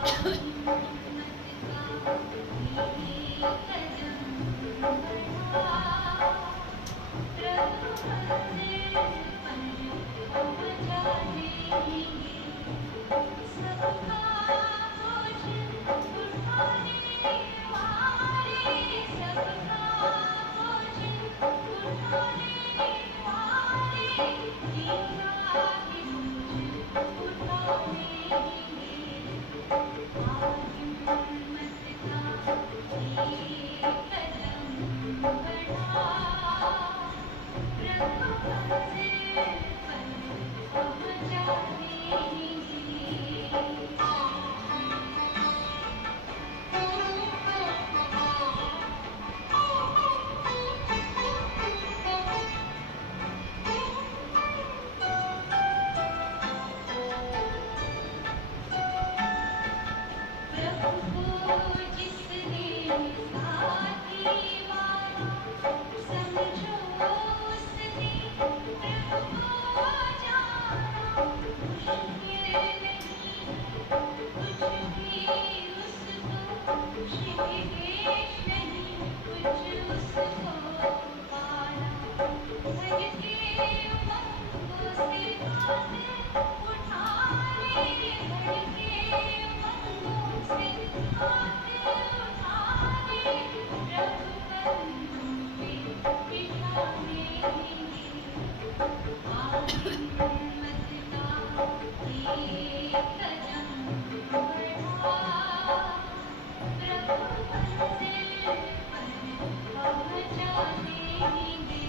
हिम्मत का एक कदम बढ़ा, प्रभु मंजिल पर पहुंचा देंगे। सबका बोझ उठाने वाले, सबका बोझ उठाने वाले, गीता की तुझ उठा लेंगे। हिम्मत का एक कदम बढ़ा, प्रभु मंजिल पर पहुंचा देंगे। प्रभु को जिसने साथी माना, समझो उसने प्रभु को जाना। मुश्किल नहीं कुछ भी उसको, ऋषिकेश नहीं कुछ उसको पाना। घर के उमंगों से हाथ उठा ले, घर के उमंगों से हाथ उठा ले, प्रभु कदमों पे बिठा लेंगे। हिम्मत का एक कदम बढ़ा, प्रभु मंजिल पर पहुंचा देंगे।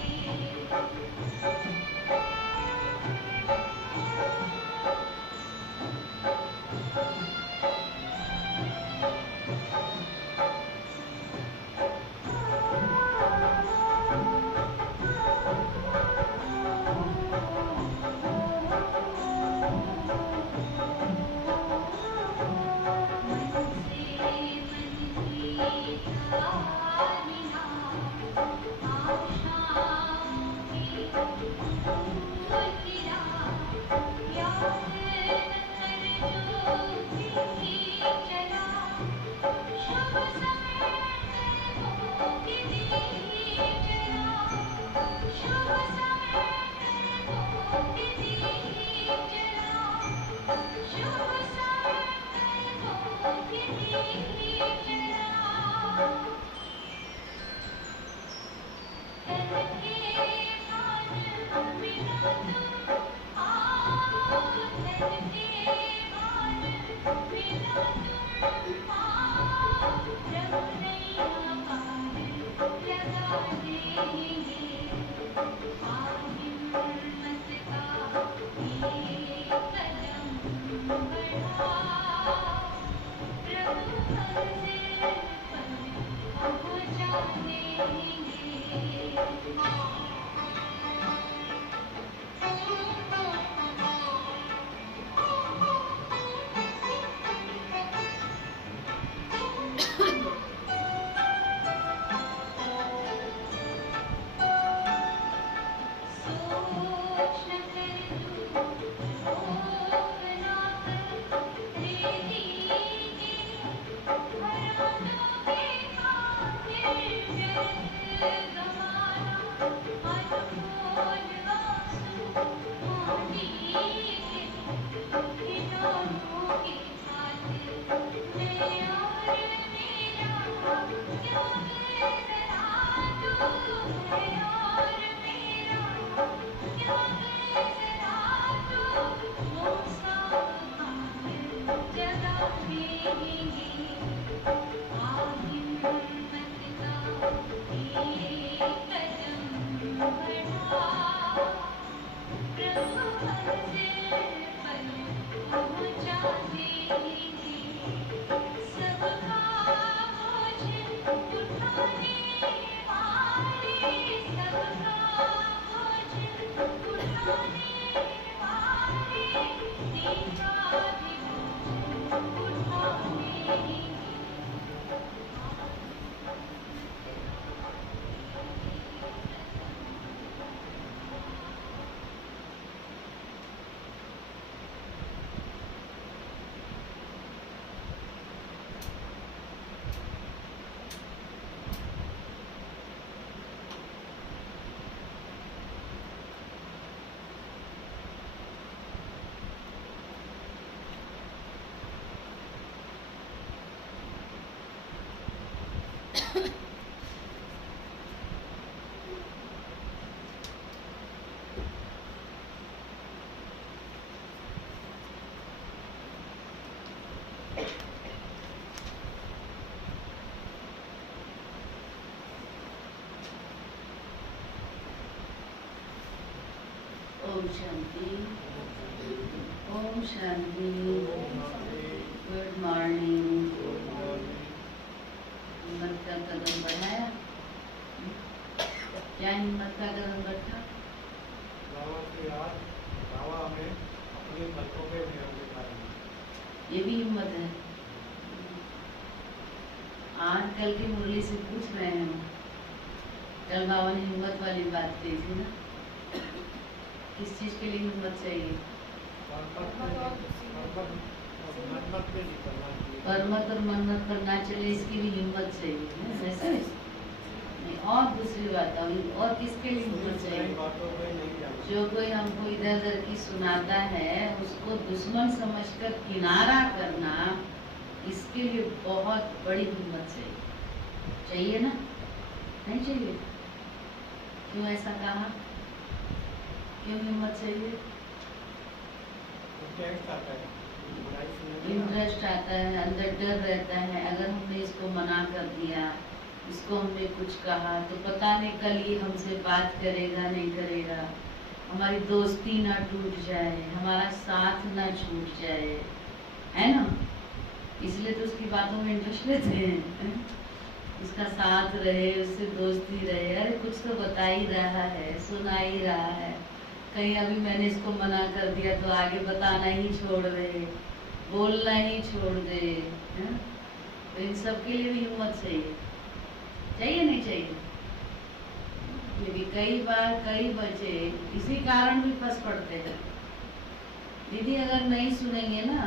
शांति। ओम शांति। Good morning. हिम्मत का कदम बढ़ाया। क्या हिम्मत का कदम बढ़ा? बाबा हमें अपने बच्चों पे नियम दिखा रहे हैं। ये भी हिम्मत है। आज कल की मुरली से पूछ रहे हैं हम, कल बाबा ने हिम्मत वाली बात कही थी ना, किस चीज के लिए हिम्मत चाहिए? परमत और मन्नत करना चाहिए, इसकी भी हिम्मत चाहिए। ऐसा नहीं, और दूसरी बात और किसके लिए हिम्मत चाहिए? जो कोई हमको इधर उधर की सुनाता है उसको दुश्मन समझकर किनारा करना, इसके लिए बहुत बड़ी हिम्मत चाहिए ना? नहीं चाहिए? क्यों ऐसा कहा? क्यों हिम्मत चाहिए? इंटरेस्ट आता है, अंदर डर रहता है। अगर हमने इसको मना कर दिया, इसको हमने कुछ कहा तो पता नहीं कल ये हमसे बात करेगा नहीं करेगा, हमारी दोस्ती ना टूट जाए, हमारा साथ ना छूट जाए, है ना? इसलिए तो उसकी बातों में इंटरेस्ट लेते हैं, उसका साथ रहे, उससे दोस्ती रहे। अरे कुछ तो बता ही रहा है, सुना ही रहा है, कहीं अभी मैंने इसको मना कर दिया तो आगे बताना ही छोड़ दे, बोलना ही छोड़ दे। तो इन सब के लिए भी हिम्मत चाहिए नहीं चाहिए? क्योंकि कई बार कई बच्चे इसी कारण भी फंस पड़ते हैं। दीदी अगर नहीं सुनेंगे ना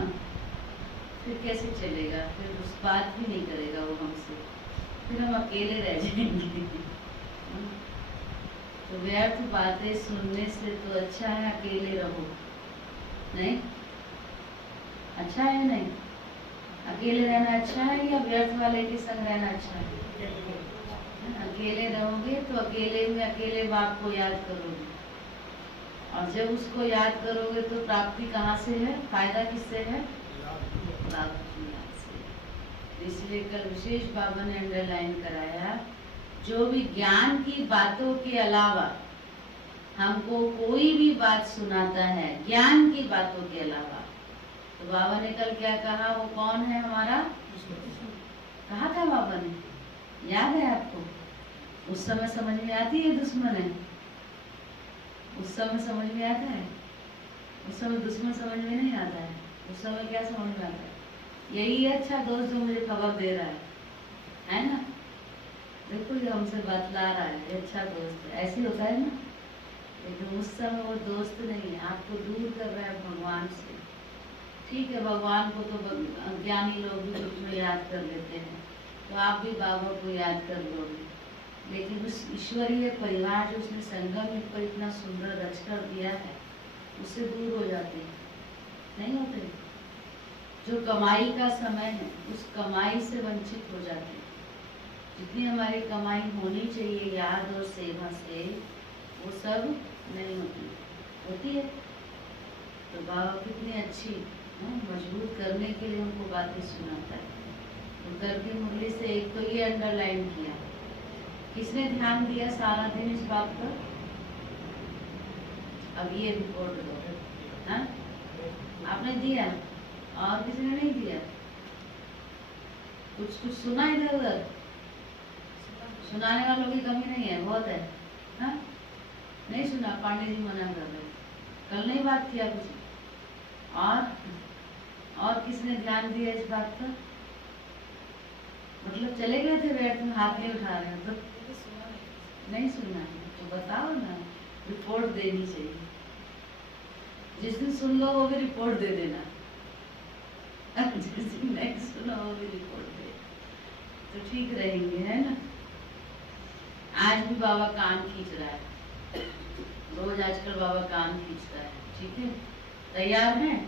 फिर कैसे चलेगा, फिर उस बात भी नहीं करेगा वो हमसे, फिर हम अकेले रह जाएंगे। तो व्यर्थ बातें सुनने से तो अच्छा है अकेले रहो। नहीं अच्छा है? नहीं अकेले रहना अच्छा है या व्यर्थ वाले के संग रहना अच्छा है? अकेले रहोगे तो अकेले में अकेले बाप को याद करोगे, और जब उसको याद करोगे तो प्राप्ति कहाँ से है? फायदा किससे है? प्राप्ति से। इसलिए कल विशेष बाबा ने अंडरलाइन कराया, जो भी ज्ञान की बातों के अलावा हमको कोई भी बात सुनाता है, ज्ञान की बातों के अलावा, तो बाबा ने कल क्या कहा? वो कौन है हमारा? कहा था बाबा ने, याद है आपको? उस समय समझ में आती है दुश्मन है? उस समय समझ में आता है? उस समय दुश्मन समझ में नहीं आता है। उस समय क्या समझ में आता है? यही है अच्छा दोस्त जो मुझे खबर दे रहा है ना? देखो ये हमसे बतला रहा है, अच्छा दोस्त है, ऐसे होता है ना? लेकिन उस समय वो दोस्त नहीं है, आपको दूर कर रहा है भगवान से। ठीक है, भगवान को तो ज्ञानी लोग भी कुछ में याद कर लेते हैं, तो आप भी बाबा को याद कर लोगे, लेकिन उस ईश्वरीय परिवार जो उसने संगम युग पर इतना सुंदर रच कर दिया है, उससे दूर हो जाते हैं, नहीं होते? जो कमाई का समय है उस कमाई से वंचित हो जाते हैं। जितनी हमारी कमाई होनी चाहिए याद और सेवा से, वो सब नहीं होती है। तो बाबा कितनी अच्छी मजबूत करने के लिए उनको बातें सुनाता है। तो कल की मुरली से एक तो ये अंडरलाइन किया, किसने ध्यान दिया सारा दिन इस बात पर? अब ये रिपोर्ट दो। हाँ आपने दिया, और किसी ने नहीं दिया? कुछ सुना इधर उधर? सुनाने वालों की कमी नहीं है, बहुत है। हाँ नहीं सुना, पांडे जी मना कर रहे, कल नहीं बात किया कुछ। और किसने ध्यान दिया इस बात पर? मतलब चले गए थे व्यर्थ में, हाथ नहीं उठा रहे हैं तो नहीं सुना है तो बताओ ना, रिपोर्ट देनी चाहिए। जिस दिन सुन लो वो भी रिपोर्ट दे देना, जिस दिन नहीं सुना वो भी रिपोर्ट दे, तो ठीक रहेंगे, है ना? आज भी बाबा कान खींच रहा है, रोज आजकल बाबा कान खींचता है। ठीक है, तैयार हैं?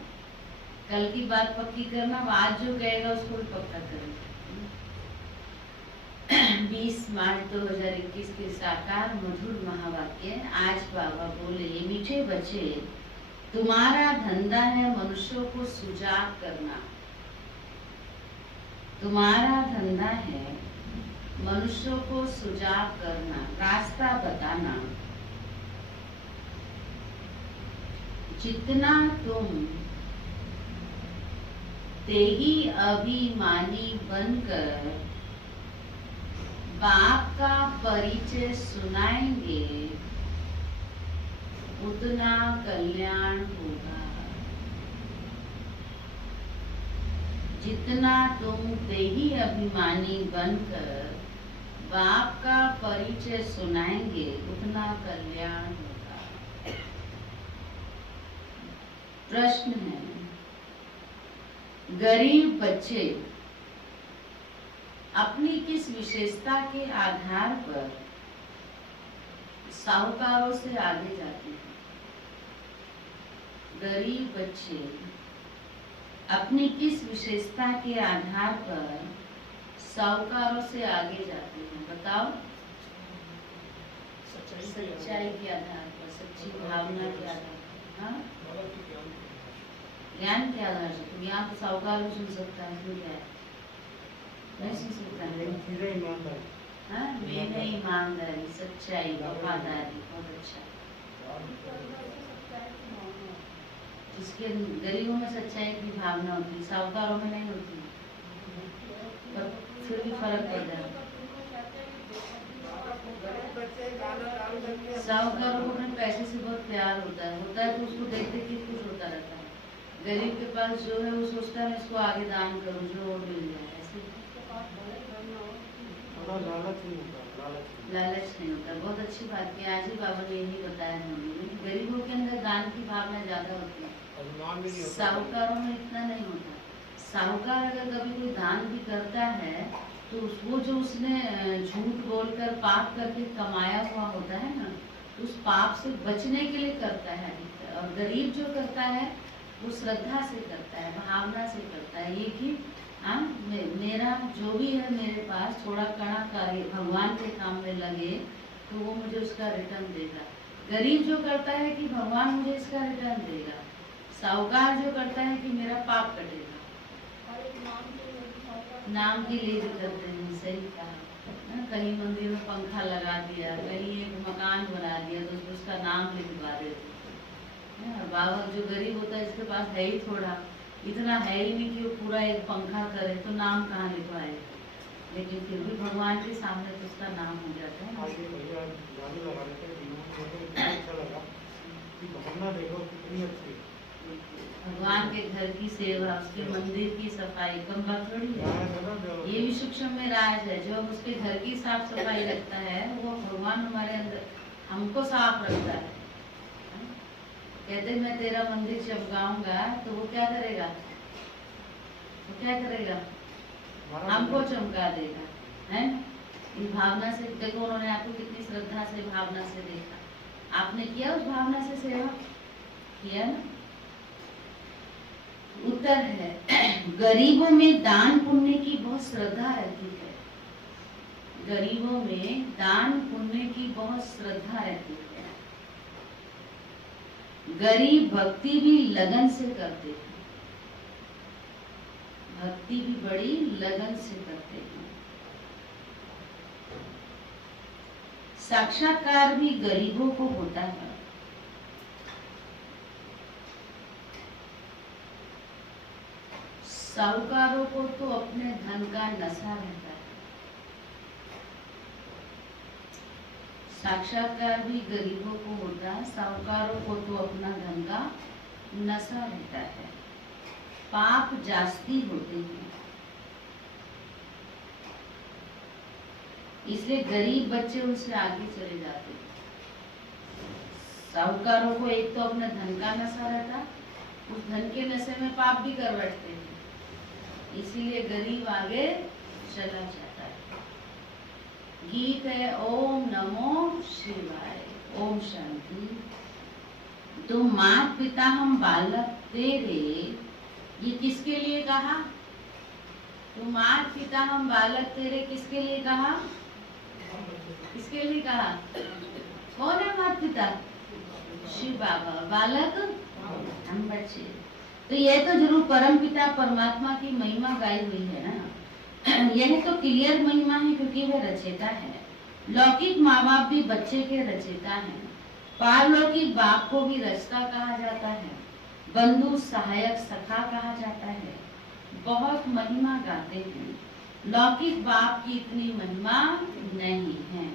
कल की बात पक्की करना, आज जो कहेगा उसको भी पक्का करेंगे। 20 मार्च 2021 के साकार मधुर महावाक्य। आज बाबा बोले, मीठे बच्चे, तुम्हारा धंधा है मनुष्यों को सुजाग करना। तुम्हारा धंधा है मनुष्यों को सुजाग करना, रास्ता बताना, जितना तुम तेही अभिमानी बनकर बाप का परिचय सुनाएंगे उतना कल्याण होगा। जितना तुम तेही अभिमानी बनकर बाप का परिचय सुनाएंगे उतना कल्याण होगा। प्रश्न है, गरीब बच्चे अपनी किस विशेषता के आधार पर साहूकारों से आगे जाते हैं? गरीब बच्चे अपनी किस विशेषता के आधार पर साहूकारों से आगे जाते हैं? बताओ। सच्चाई के आधार पर, सच्ची भावना के आधार पर। हाँ, ज्ञान के आधार से। तो ज्ञान तो साहूकार भी सुन सकता है, क्यों क्या है? नहीं सुन सकता है। हाँ, मेरे ईमानदारी, सच्चाई, वफादारी, बहुत अच्छा। जिसके गरीबों में सच्चाई की भावना होती है, साहूकारों में नहीं होती, पर फिर भी फर्क पड़ जाता है। साहूकारों को अपने पैसे से बहुत प्यार होता है तो उसको देख देख के खुश होता रहता है। गरीब के पास जो है वो सोचता है इसको आगे दान करूं, जो और मिल जाए। ऐसे लालच नहीं होता। बहुत अच्छी बात की, आज ही बाबा ने यही बताया हमें। गरीबों के अंदर दान की भावना ज्यादा होती है, साहूकारों में इतना नहीं होता। साहूकार अगर कभी कोई दान भी करता है तो वो जो उसने झूठ बोलकर पाप करके कमाया हुआ होता है ना, उस पाप से बचने के लिए करता है। और गरीब जो करता है वो श्रद्धा से करता है, भावना से करता है, ये कि हाँ मेरा जो भी है मेरे पास थोड़ा कड़ा कार्य भगवान के काम में लगे तो वो मुझे उसका रिटर्न देगा। गरीब जो करता है कि भगवान मुझे इसका रिटर्न देगा। साहूकार जो करता है कि मेरा पाप कटेगा। नाम के लिए भी करते हैं, सही कहा। कहीं मंदिर में पंखा लगा दिया, कहीं एक मकान बना दिया तो उसका नाम लिखवा देते हैं। बाबा जो गरीब होता है इसके पास है ही थोड़ा, इतना है ही नहीं कि वो पूरा एक पंखा करे तो नाम कहाँ लिखवाएगा, लेकिन फिर भी भगवान के सामने तो उसका नाम हो जाता है। भगवान के घर की सेवा, उसके मंदिर की सफाई कम बात थोड़ी है। ये भी सूक्ष्म में राज है। जो हम उसके घर की साफ सफाई रखता है वो भगवान हमारे अंदर हमको साफ रखता है। कहते मैं तेरा मंदिर चमकाऊंगा तो वो क्या करेगा? वो क्या करेगा? हमको चमका देगा, है ना? इस भावना से देखो, उन्होंने आपको कितनी श्रद्धा से भावना से देखा। आपने किया उस भावना से सेवा, किया ना? उत्तर है गरीबों में दान पुण्य की बहुत श्रद्धा रहती है। गरीबों में दान पुण्य की बहुत श्रद्धा रहती है। गरीब भक्ति भी लगन से करते हैं, भक्ति भी बड़ी लगन से करते हैं। साक्षात्कार भी गरीबों को होता है। साहूकारों को तो अपने धन का नशा रहता है। साक्षात्कार भी गरीबों को होता है, साहूकारों को तो अपना धन का नशा रहता है। पाप जास्ती होते हैं, इसलिए गरीब बच्चे उनसे आगे चले जाते हैं। साहूकारों को एक तो अपने धन का नशा रहता, उस धन के नशे में पाप भी कर बैठते हैं, इसीलिए गरीब आगे चला जाता है। गीत है ओम नमो शिवाय, ओम शांति। तुम मात पिता हम बालक तेरे, ये किसके लिए कहा? तुम मात पिता हम बालक तेरे किसके लिए कहा? किसके लिए कहा? कौन है मात पिता? शिव बाबा। बालक हम बच्चे। तो यह तो जरूर परम पिता परमात्मा की महिमा गाई हुई है ना। यह तो क्लियर महिमा है क्योंकि वह रचेता है। लौकिक माँ बाप भी बच्चे के रचेता हैं। पारलौकिक बाप को भी रचता कहा जाता है, बंधु सहायक सखा कहा जाता है, बहुत महिमा गाते हैं। लौकिक बाप की इतनी महिमा नहीं है।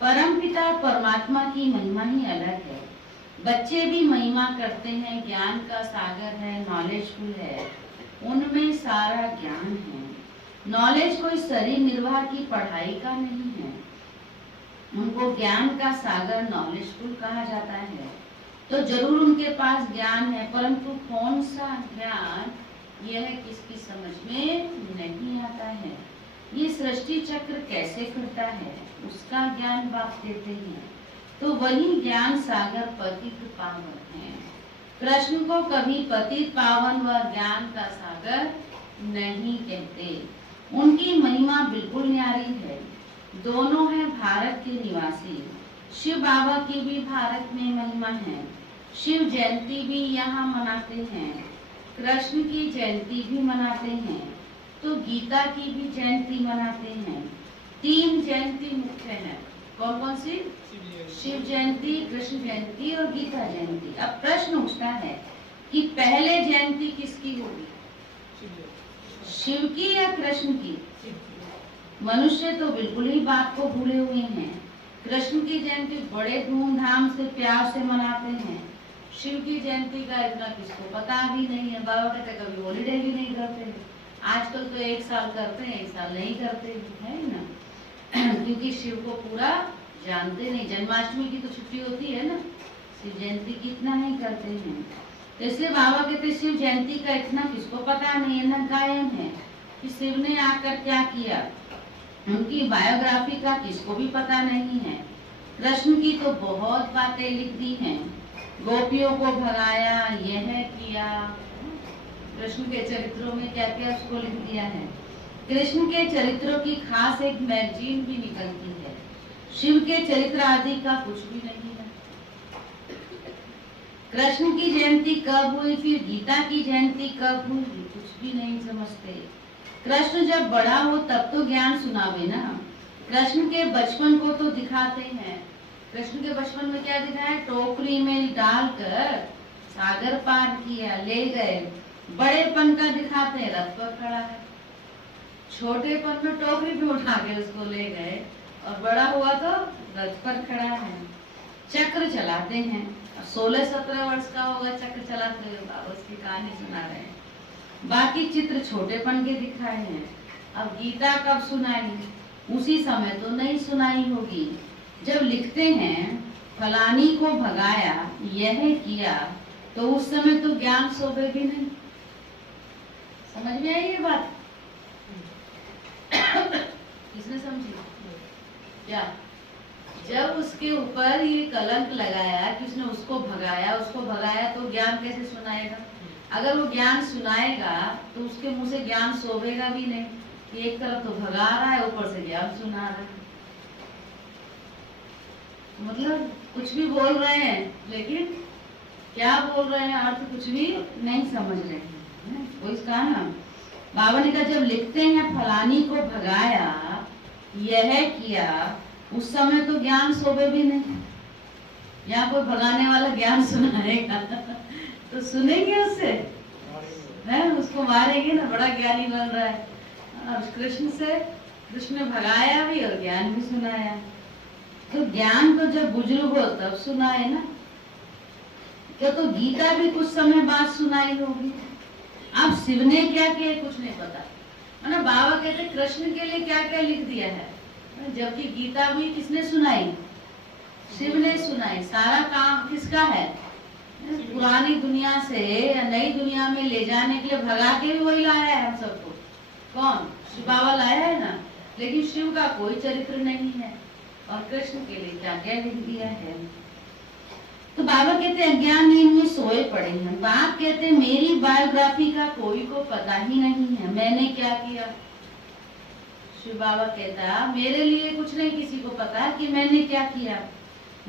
परम पिता परमात्मा की महिमा ही अलग है। बच्चे भी महिमा करते हैं, ज्ञान का सागर है, नॉलेजफुल है, उनमें सारा ज्ञान है। नॉलेज कोई शरीर निर्वाह की पढ़ाई का नहीं है, उनको ज्ञान का सागर नॉलेजफुल कहा जाता है। तो जरूर उनके पास ज्ञान है, परंतु कौन सा ज्ञान यह किसकी समझ में नहीं आता है। ये सृष्टि चक्र कैसे करता है उसका ज्ञान बाप देते हैं। तो वही ज्ञान सागर पतित पावन है। कृष्ण को कभी पतित पावन व ज्ञान का सागर नहीं कहते। उनकी महिमा बिल्कुल न्यारी है। दोनों हैं भारत के निवासी। शिव बाबा की भी भारत में महिमा है। शिव जयंती भी यहाँ मनाते हैं, कृष्ण की जयंती भी मनाते हैं, तो गीता की भी जयंती मनाते हैं। 3 जयंती मुख्य है। कौन कौन सी? शिव जयंती, कृष्ण जयंती और गीता जयंती। अब प्रश्न उठता है कि पहले जयंती किसकी होगी, शिव की या कृष्ण की? मनुष्य तो बिल्कुल ही बात को भूले हुए हैं। कृष्ण की जयंती बड़े धूमधाम से प्यार से मनाते हैं। शिव की जयंती का इतना किसको पता भी नहीं है। बाबा कहते कभी हॉलीडे भी नहीं करते हैं। आजकल तो 1 साल करते हैं, 1 साल नहीं करते, है ना। क्योंकि शिव को पूरा जानते नहीं। जन्माष्टमी की तो छुट्टी होती है ना, शिव जयंती की इतना नहीं करते हैं। तो इसलिए बाबा कहते शिव जयंती का इतना किसको पता नहीं है, न गायन है कि शिव ने आकर क्या किया। उनकी बायोग्राफी का किसको भी पता नहीं है। कृष्ण की तो बहुत बातें लिख दी हैं। गोपियों को भगाया, यह किया, कृष्ण के चरित्रों में क्या क्या उसको लिख दिया है। कृष्ण के चरित्रों की खास एक मैगजीन भी निकलती है। शिव के चरित्र आदि का कुछ भी नहीं है। कृष्ण की जयंती कब हुई, फिर गीता की जयंती कब हुई, कुछ भी नहीं समझते। कृष्ण जब बड़ा हो तब तो ज्ञान सुनावे ना। कृष्ण के बचपन को तो दिखाते हैं। कृष्ण के बचपन में क्या दिखाया, टोकरी में डालकर सागर पार किया, ले गए। बड़ेपन का दिखाते हैं, रथ पर खड़ा है। छोटेपन में टोकरी पे उठा के उसको ले गए, और बड़ा हुआ तो रथ पर खड़ा है। चक्र चलाते हैं। 16-17 वर्ष का होगा चक्र चलाते हुए, बाबा उसकी कहानी सुना रहे हैं। बाकी चित्र छोटेपन के दिखाए हैं। अब गीता कब सुनाई, उसी समय तो नहीं सुनाई होगी। जब लिखते हैं फलानी को भगाया, यह किया, तो उस समय तो ज्ञान शोभे भी नहीं। समझ में आई ये बात? किसने समझी क्या? जब उसके ऊपर ये कलंक लगाया कि उसने उसको भगाया तो ज्ञान कैसे सुनाएगा? अगर वो ज्ञान सुनाएगा तो उसके मुंह से ज्ञान शोभेगा भी नहीं कि एक तरफ तो भगा रहा है, ऊपर से ज्ञान सुना रहा है। मतलब कुछ भी बोल रहे हैं, लेकिन क्या बोल रहे हैं अर्थ कुछ भी नहीं समझ रहे हैं। कोई कहा ना, बाबा ने कहा जब लिखते हैं फलानी को भगाया, यह किया, उस समय तो ज्ञान शोभे भी नहीं। यहाँ कोई भगाने वाला ज्ञान सुनाएगा तो सुनेंगे उससे, है उसको मारेंगे ना, बड़ा ज्ञानी बन रहा है। और कृष्ण ने भगाया भी और ज्ञान भी सुनाया। तो ज्ञान तो जब बुजुर्ग हो तब सुनाए ना। क्या तो गीता भी कुछ समय बाद सुनाई होगी। अब शिव ने क्या किया कुछ नहीं पता। ना बाबा कहते कृष्ण के लिए क्या क्या लिख दिया है, जबकि गीता भी किसने सुनाई, शिव ने सुनाई। सारा काम किसका है, पुरानी दुनिया से नई दुनिया में ले जाने के लिए भगा के भी वही लाया है हम सबको। कौन? शिव बाबा लाया है ना। लेकिन शिव का कोई चरित्र नहीं है, और कृष्ण के लिए क्या क्या लिख दिया है। तो बाबा कहते हैं अज्ञान नींद में सोए पड़े हैं। बाप कहते हैं मेरी बायोग्राफी का कोई को पता ही नहीं है, मैंने क्या किया। शिव बाबा कहता मेरे लिए कुछ नहीं किसी को पता कि मैंने क्या किया।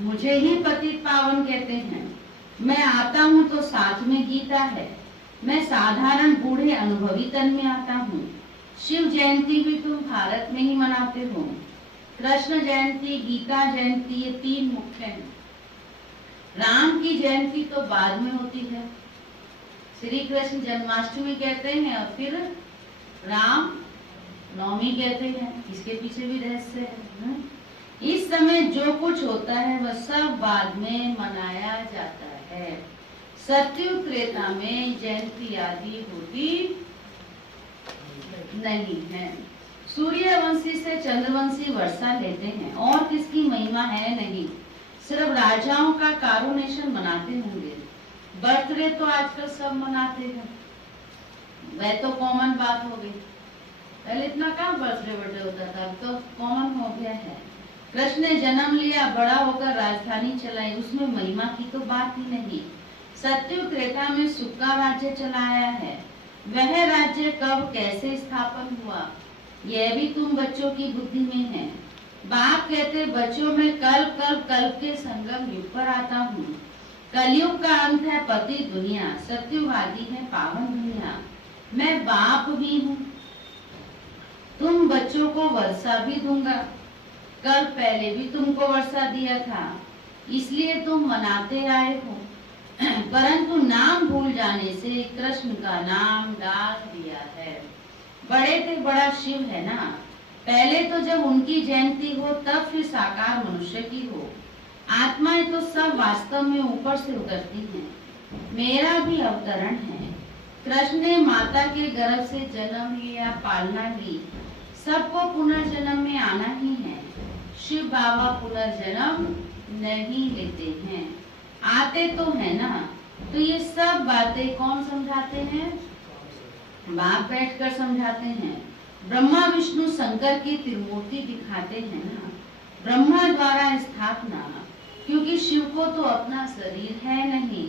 मुझे ही पतित पावन कहते हैं। मैं आता हूँ तो साथ में गीता है। मैं साधारण बूढ़े अनुभवी तन में आता हूँ। शिव जयंती भी तुम भारत में ही मनाते हो। कृष्ण जयंती, गीता जयंती, ये 3 मुख्य हैं। राम की जयंती तो बाद में होती है, श्री कृष्ण जन्माष्टमी कहते हैं और फिर राम नवमी कहते हैं। इसके पीछे भी रहस्य है। इस समय जो कुछ होता है वह सब बाद में मनाया जाता है। सतयुग त्रेता में जयंती आदि होती नहीं है। सूर्यवंशी से चंद्रवंशी वर्षा लेते हैं और किसकी महिमा है नहीं, सिर्फ राजाओं का कारुनेशन मनाते होंगे। बर्थडे तो आजकल सब मनाते हैं, वह तो कॉमन बात हो गई। पहले इतना कहाँ बर्थडे होता था, अब तो कॉमन हो गया है। कृष्ण ने जन्म लिया, बड़ा होकर राजधानी चलाई, उसमें महिमा की तो बात ही नहीं। सतयुग त्रेता में सुख का राज्य चलाया है, वह राज्य कब कैसे स्थापन हुआ यह भी तुम बच्चों की बुद्धि में है। बाप कहते बच्चों में कल्प कल्प कल्प के संगम युग पर आता हूँ। कलयुग का अंत है पति दुनिया, सतयुग आदि है पावन दुनिया। मैं बाप भी हूँ, तुम बच्चों को वर्षा भी दूंगा। कल पहले भी तुमको वर्षा दिया था, इसलिए तुम मनाते आए हो। परंतु नाम भूल जाने से कृष्ण का नाम डाल दिया है। बड़े थे बड़ा शिव है ना, पहले तो जब उनकी जयंती हो तब फिर साकार मनुष्य की हो। आत्माएं तो सब वास्तव में ऊपर से उतरती हैं। मेरा भी अवतरण है। कृष्ण ने माता के गर्भ से जन्म लिया, पालना ली, सबको पुनर्जन्म में आना ही है। शिव बाबा पुनर्जन्म नहीं लेते हैं, आते तो है ना। तो ये सब बातें कौन समझाते हैं, बाप बैठकर समझाते हैं। ब्रह्मा विष्णु शंकर की त्रिमूर्ति दिखाते हैं ना, ब्रह्मा द्वारा स्थापना, क्योंकि शिव को तो अपना शरीर है नहीं।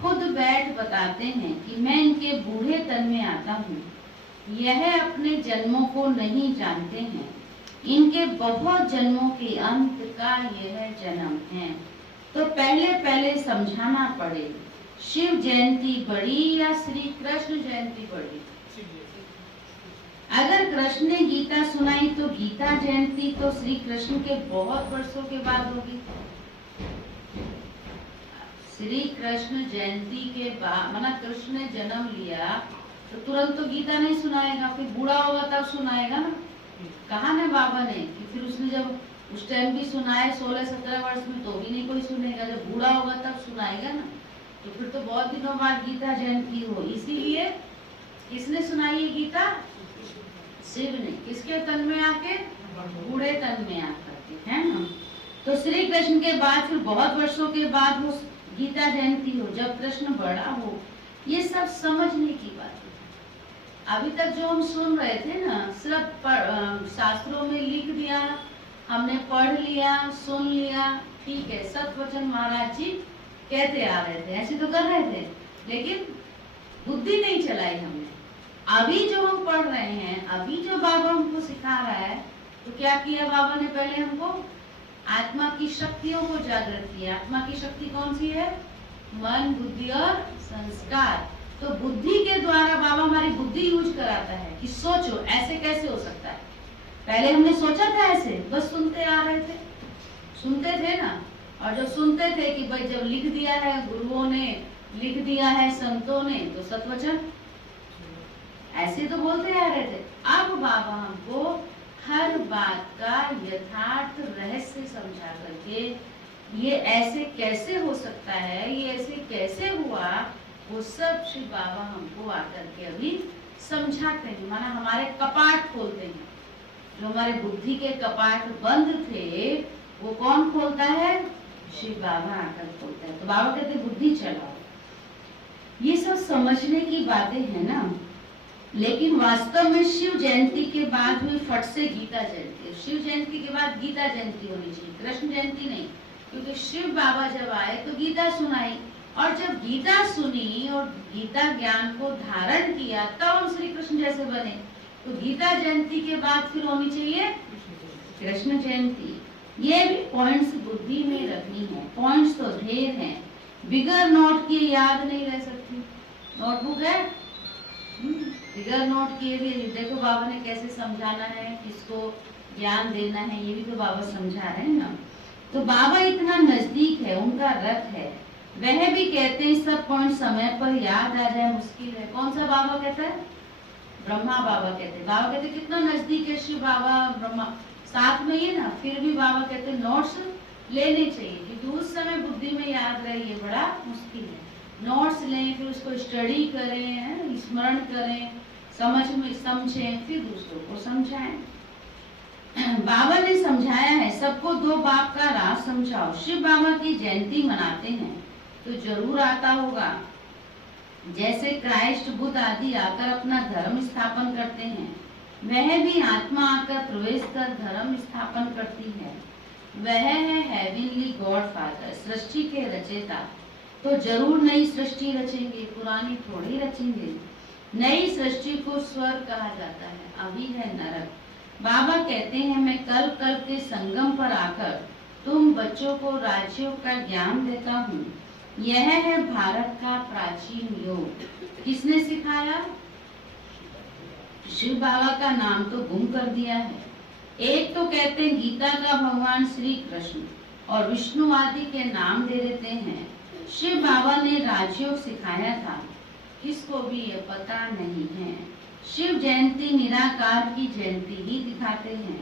खुद बैठ बताते हैं कि मैं इनके बूढ़े तन में आता हूँ। यह अपने जन्मों को नहीं जानते हैं, इनके बहुत जन्मों के अंत का यह जन्म है। तो पहले पहले समझाना पड़े, शिव जयंती बड़ी या श्री कृष्ण जयंती बड़ी। अगर कृष्ण ने गीता सुनाई तो गीता जयंती तो श्री कृष्ण के बहुत वर्षों के बाद होगी। श्री कृष्ण जयंती के बाद माना कृष्ण ने जन्म लिया तो तुरंत तो गीता नहीं सुनाएगा, फिर बूढ़ा होगा तब सुनाएगा ना। कहा ना बाबा ने कि फिर उसने जब उस टाइम भी सुनाए 16-17 वर्ष में तो भी नहीं कोई सुनेगा, जब बूढ़ा होगा तब सुनाएगा ना। तो फिर तो बहुत दिनों बाद गीता जयंती हो। इसीलिए किसने सुनाई है गीता, शिव ने। किसके तन में आके, बूढ़े तन में आकर के, है ना। तो श्री कृष्ण के बाद फिर बहुत वर्षों के बाद वो गीता जयंती हो, जब कृष्ण बड़ा हो। ये सब समझने की बात है। अभी तक जो हम सुन रहे थे ना, सिर्फ शास्त्रों में लिख दिया, हमने पढ़ लिया, सुन लिया, ठीक है। सतवचन महाराज जी कहते आ रहे थे, ऐसे तो कर रहे थे, लेकिन बुद्धि नहीं चलाई हमने। अभी जो हम पढ़ रहे हैं, अभी जो बाबा हमको सिखा रहा है, तो क्या किया बाबा ने, पहले हमको आत्मा की शक्तियों को जागृत किया। आत्मा की शक्ति कौन सी है, मन, बुद्धि और संस्कार। तो बुद्धि के द्वारा बाबा हमारी बुद्धि यूज कराता है कि सोचो ऐसे कैसे हो सकता है। पहले हमने सोचा था ऐसे, बस सुनते आ रहे थे, सुनते थे ना। और जब सुनते थे कि भाई जब लिख दिया है गुरुओं ने, लिख दिया है संतों ने, तो सतवचन ऐसे तो बोलते आ रहे थे। अब बाबा हमको हर बात का यथार्थ रहस्य समझा करके ये ऐसे कैसे हो सकता है, ये ऐसे कैसे हुआ, वो सब श्री बाबा हमको आकर के अभी समझाते हैं। माना हमारे कपाट खोलते हैं, जो हमारे बुद्धि के कपाट बंद थे वो कौन खोलता है, श्री बाबा आकर खोलता है। तो बाबा कहते बुद्धि चलाओ। ये सब समझने की बातें हैं ना। लेकिन वास्तव में शिव जयंती के बाद हुई फट से गीता जयंती। शिव जयंती के बाद गीता जयंती होनी चाहिए, कृष्ण जयंती नहीं। क्योंकि शिव बाबा जब आए तो गीता सुनाई, और जब गीता सुनी और गीता ज्ञान को धारण किया तब हम श्री कृष्ण जैसे बने। तो गीता जयंती के बाद फिर होनी चाहिए कृष्ण जयंती। ये भी पॉइंट्स बुद्धि में रखनी है। पॉइंट्स तो ढेर हैं, बिगर नोट की याद नहीं रह सकती। नोटबुक है, बिगर नोट किए भी देखो बाबा ने कैसे समझाना है, किसको ज्ञान देना है, ये भी तो बाबा समझा रहे हैं ना। तो बाबा इतना नजदीक है, उनका रथ है। वह भी कहते हैं सब पॉइंट समय पर याद आ जाए मुश्किल है। कौन सा बाबा कहता है? ब्रह्मा बाबा कहते हैं। बाबा कहते हैं कितना नजदीक है शिव बाबा ब्रह्मा साथ में ही है ना, फिर भी बाबा कहते हैं नोट्स लेने चाहिए क्योंकि उस समय बुद्धि में याद रहे ये बड़ा मुश्किल है। नोट्स लें, फिर उसको स्टडी करें, स्मरण करें, समझें, फिर दूसरों को समझाएं। बाबा ने समझाया है सबको दो बाप का राज समझाओ। शिव बाबा की जयंती मनाते हैं तो जरूर आता होगा। जैसे क्राइस्ट बुद्ध आदि आकर अपना धर्म स्थापन करते हैं, वह भी आत्मा आकर प्रवेश कर धर्म स्थापन करती है। वह है हेवनली गॉड फादर, सृष्टि के रचयिता। तो जरूर नई सृष्टि रचेंगे, पुरानी थोड़ी रचेंगे। नई सृष्टि को स्वर्ग कहा जाता है, अभी है नरक। बाबा कहते हैं मैं कल कल के संगम पर आकर तुम बच्चों को राज्यों का ज्ञान देता हूँ। यह है भारत का प्राचीन योग। किसने सिखाया? शिव बाबा का नाम तो गुम कर दिया है। एक तो कहते हैं गीता का भगवान श्री कृष्ण और विष्णु आदि के नाम दे देते हैं। शिव बाबा ने राजयोग सिखाया था, किसको भी ये पता नहीं है। शिव जयंती निराकार की जयंती ही दिखाते हैं।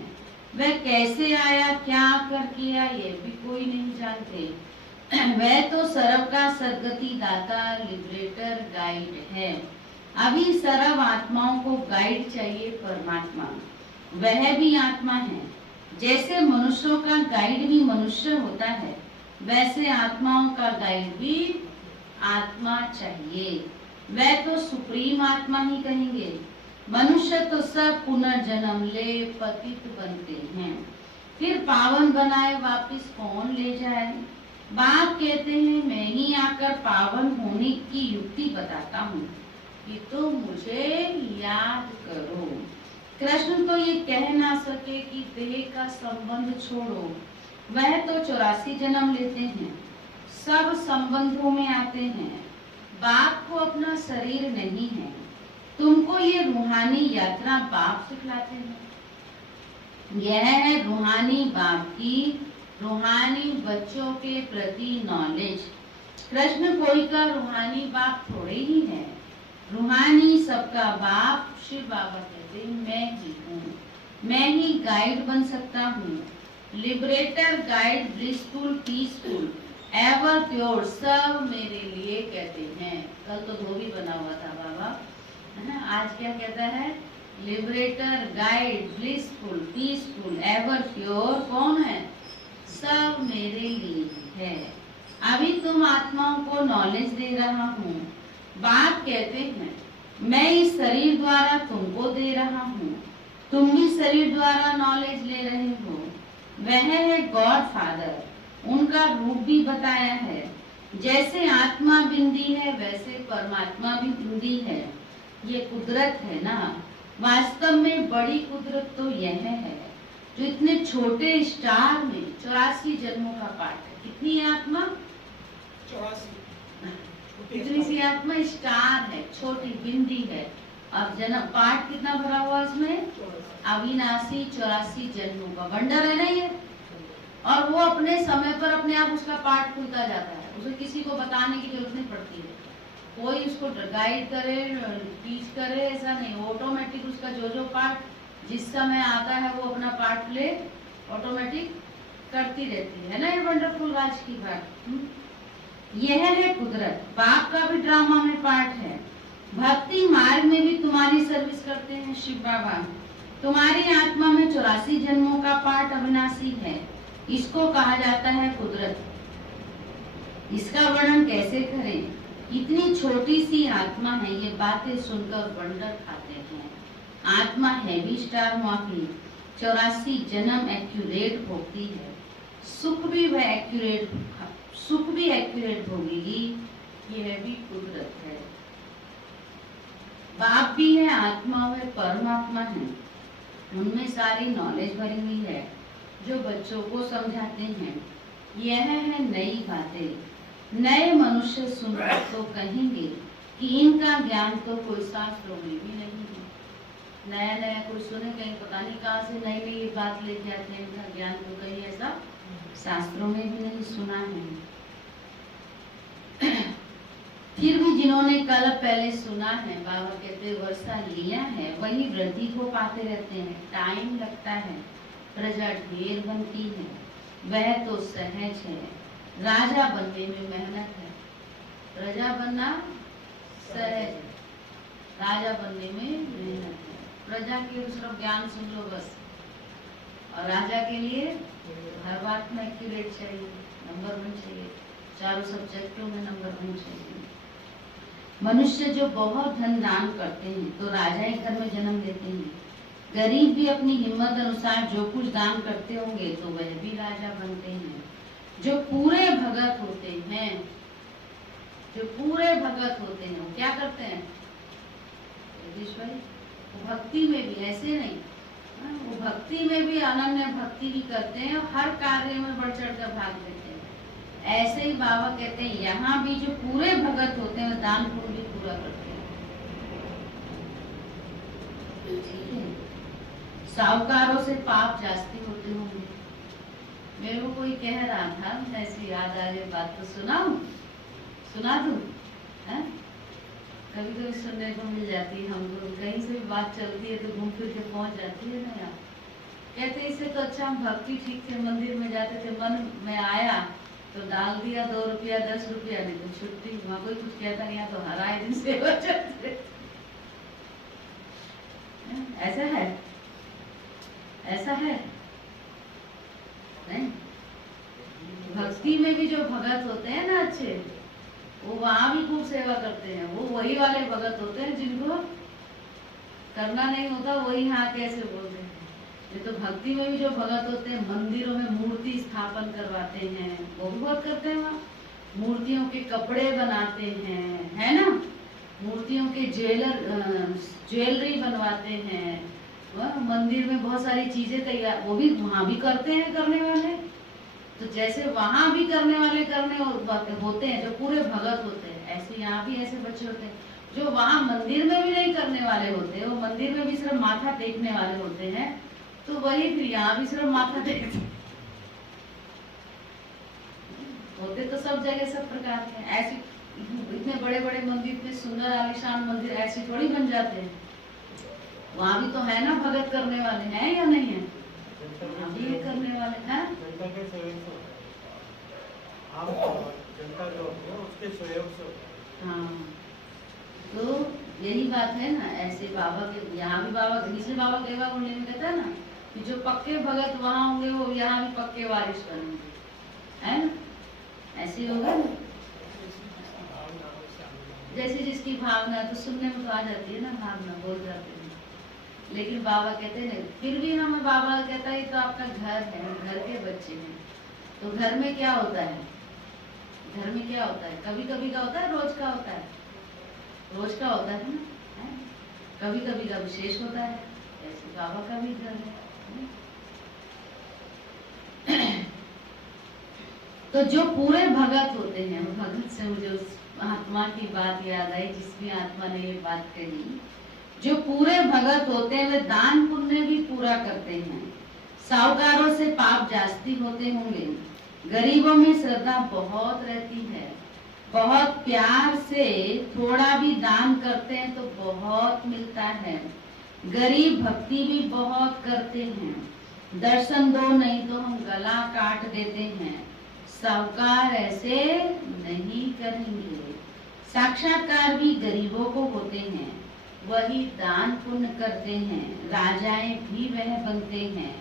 वह कैसे आया, क्या कर किया, ये भी कोई नहीं जानते। वह तो सर्व का सदगति दाता, लिबरेटर, गाइड है। अभी सर्व आत्माओं को गाइड चाहिए परमात्मा, वह भी आत्मा है। जैसे मनुष्यों का गाइड भी मनुष्य होता है, वैसे आत्माओं का गाइड भी आत्मा चाहिए। वह तो सुप्रीम आत्मा ही कहेंगे। मनुष्य तो सब पुनर्जन्म ले पतित बनते हैं, फिर पावन बनाए वापिस कौन ले जाए। बाप कहते हैं मैं ही आकर पावन होने की युक्ति बताता हूँ कि तुम मुझे याद करो। कृष्ण तो ये कह ना सके कि देह का संबंध छोड़ो, वह तो 84 जन्म लेते हैं, सब संबंधों में आते हैं। बाप को अपना शरीर नहीं है, तुमको ये रूहानी यात्रा बाप सिखलाते हैं। यह है रूहानी बाप की रूहानी बच्चों के प्रति नॉलेज। कृष्ण कोई का रूहानी बाप थोड़े ही है, रूहानी सबका बाप शिव बाबा कहते हैं मैं ही हूँ। मैं ही गाइड बन सकता हूँ, liberator, guide, blissful, peaceful, ever pure, सब मेरे लिए कहते हैं। कल तो धोबी बना हुआ था बाबा, है ना? आज क्या कहता है? Liberator, guide, blissful, peaceful, ever pure. कौन है? सब मेरे लिए है। अभी तुम आत्माओं को नॉलेज दे रहा हूँ। बाप कहते हैं मैं इस शरीर द्वारा तुमको दे रहा हूँ, तुम भी शरीर द्वारा नॉलेज ले रहे हो। वह है गॉड फादर, उनका रूप भी बताया है। जैसे आत्मा बिंदी है वैसे परमात्मा भी बिंदी है। ये कुदरत है ना। वास्तव में बड़ी कुदरत तो यह है जो इतने छोटे स्टार में 84 जन्मों का पाठ है। कितनी है आत्मा? 84। इतनी सी आत्मा स्टार है, छोटी बिंदी है। अब जन्म पाठ कितना भरा हुआ इसमें? अविनाशी 84 जन्मों का भंडार है ना ये। और वो अपने समय पर अपने आप उसका पाठ खुलता जाता है, उसे किसी को बताने की जरूरत नहीं पड़ती है। कोई उसको गाइड करे, टीच करे, ऐसा नहीं। ऑटोमेटिक उसका जो पाठ जिस समय आता है वो अपना पाठ प्ले ऑटोमेटिक करती रहती है ना। ये वंडरफुल राज की बात। यह है कुदरत। बाप का भी ड्रामा में पार्ट है। भक्ति मार्ग में भी तुम्हारी सर्विस करते हैं शिव बाबा। तुम्हारी आत्मा में 84 जन्मों का पाठ अविनाशी है। इसको कहा जाता है कुदरत। इसका वर्णन कैसे करें? इतनी छोटी सी आत्मा है, ये बातें सुनकर वंडर खाते हैं। आत्मा हैवी स्टार माफी 84 जन्म एक्यूरेट होती है। सुख भी वह एक्यूरेट, सुख भी एक्यूरेट भोगेगी। यह भी कुदरत है। बाप भी है, आत्मा व परमात्मा है, उनमें सारी नॉलेज भरी हुई है जो बच्चों को समझाते हैं। यह है नई बातें। नए मनुष्य सुनकर तो कहेंगे कि इनका ज्ञान तो कोई शास्त्रों में भी नहीं है। नया नया कोई सुने कहीं, पता नहीं कहाँ से नई नई बात लेके आते हैं। इनका ज्ञान तो कहीं ऐसा शास्त्रों में भी नहीं सुना है। फिर भी जिन्होंने कल पहले सुना है, बाबा कहते वर्षा लिया है, वही वृद्धि को पाते रहते हैं। टाइम लगता है, प्रजा ढेर बनती है, वह तो सहज है। राजा बनने में मेहनत है, प्रजा बनना सहज है, राजा बनने में मेहनत है। प्रजा के सिर्फ ज्ञान सुन लो बस, और राजा के लिए हर बात में एक्यूरेट चाहिए, नंबर 1 चाहिए, चारों सब्जेक्टों में नंबर 1 चाहिए। मनुष्य जो बहुत धन दान करते हैं तो राजाएं घर में जन्म लेते हैं। गरीब भी अपनी हिम्मत अनुसार जो कुछ दान करते होंगे तो वह भी राजा बनते हैं। जो पूरे भगत होते हैं, जो पूरे भगत होते हैं वो क्या करते हैं? वो भक्ति में भी ऐसे नहीं, वो भक्ति में भी अनन्य भक्ति भी करते हैं और हर कार्य में बढ़ चढ़ कर भाग लेते हैं। ऐसे ही बाबा कहते हैं यहाँ भी जो पूरे भगत होते हैं दान पुण्य भी पूरा करते हैं। ठीक है, साहूकारों से पाप जास्ती होते होंगे। मेरे को कोई कह रहा था, ऐसी याद आ रही बात, तो सुना दूं? कभी कभी सुनने को मिल जाती है हमको, कहीं से भी बात चलती है तो घूम फिर के पहुंच जाती है ना यार। कहते इससे तो अच्छा हम भक्ति ठीक थे, मंदिर में जाते थे, मन में आया तो डाल दिया 2 रुपया 10 रुपया, नहीं तो छुट्टी, वहाँ कोई कुछ कहता नहीं, तो हर आए दिन सेवा चलते। ऐसा है, ऐसा है नहीं? भक्ति में भी जो भगत होते हैं ना अच्छे, वो वहां भी खूब सेवा करते हैं। वो वही वाले भगत होते हैं जिनको करना नहीं होता, वही हाँ कैसे बोलते हैं। ये तो भक्ति में भी जो भगत होते हैं मंदिरों में मूर्ति स्थापन करवाते हैं, वो भी बहुत करते हैं। वहाँ मूर्तियों के कपड़े बनाते हैं, है ना, मूर्तियों के ज्वेलरी बनवाते हैं, मंदिर में बहुत सारी चीजें तैयार, वो भी वहाँ भी करते हैं करने वाले। तो जैसे वहां भी करने वाले होते हैं जो पूरे भगत होते हैं, ऐसे यहाँ भी ऐसे बच्चे होते हैं जो वहां मंदिर में भी नहीं करने वाले होते हैं, वो मंदिर में भी सिर्फ माथा टेकने वाले होते हैं, तो वही फिर यहाँ भी सिर्फ माथा टेकते होते। तो सब जगह सब प्रकार के ऐसे इतने बड़े बड़े मंदिर, इतने सुंदर आलिशान मंदिर ऐसे थोड़ी बन जाते हैं। वहां भी तो है ना भगत करने वाले, हैं या नहीं है? वहां भी ये करने वाले हैं। जनता जो होती है उसके सहयोग से। हाँ, तो यही बात है ना। ऐसे बाबा के यहाँ भी बाबा, इसलिए बाबा देवा कुंडली में कहता है ना कि जो पक्के भगत वहाँ होंगे वो यहाँ भी पक्के वारिस बनेंगे, है ना? ऐसे होगा ना, जैसे जिसकी भावना, तो सुनने में तो आ जाती है ना भावना, बोल जाते हैं। लेकिन बाबा कहते हैं फिर भी हमें, बाबा कहता है तो आपका घर है, घर के बच्चे हैं, तो घर में क्या होता है? घर में क्या होता है? कभी कभी का होता है, रोज का होता है, रोज का होता है ना, कभी कभी का विशेष होता है। ऐसे बाबा का भी घर है। तो जो पूरे भगत होते हैं, भगत से मुझे उस आत्मा की बात याद आई जिसमें आत्मा ने ये बात कही, जो पूरे भगत होते हैं वे दान पुण्य भी पूरा करते हैं। साहूकारों से पाप जास्ती होते होंगे, गरीबों में श्रद्धा बहुत रहती है, बहुत प्यार से थोड़ा भी दान करते हैं तो बहुत मिलता है। गरीब भक्ति भी बहुत करते हैं, दर्शन दो नहीं तो हम गला काट देते हैं, साहूकार ऐसे नहीं करेंगे। साक्षात्कार भी गरीबों को होते हैं, वही दान पुण्य करते हैं, राजाएं भी वह बनते हैं।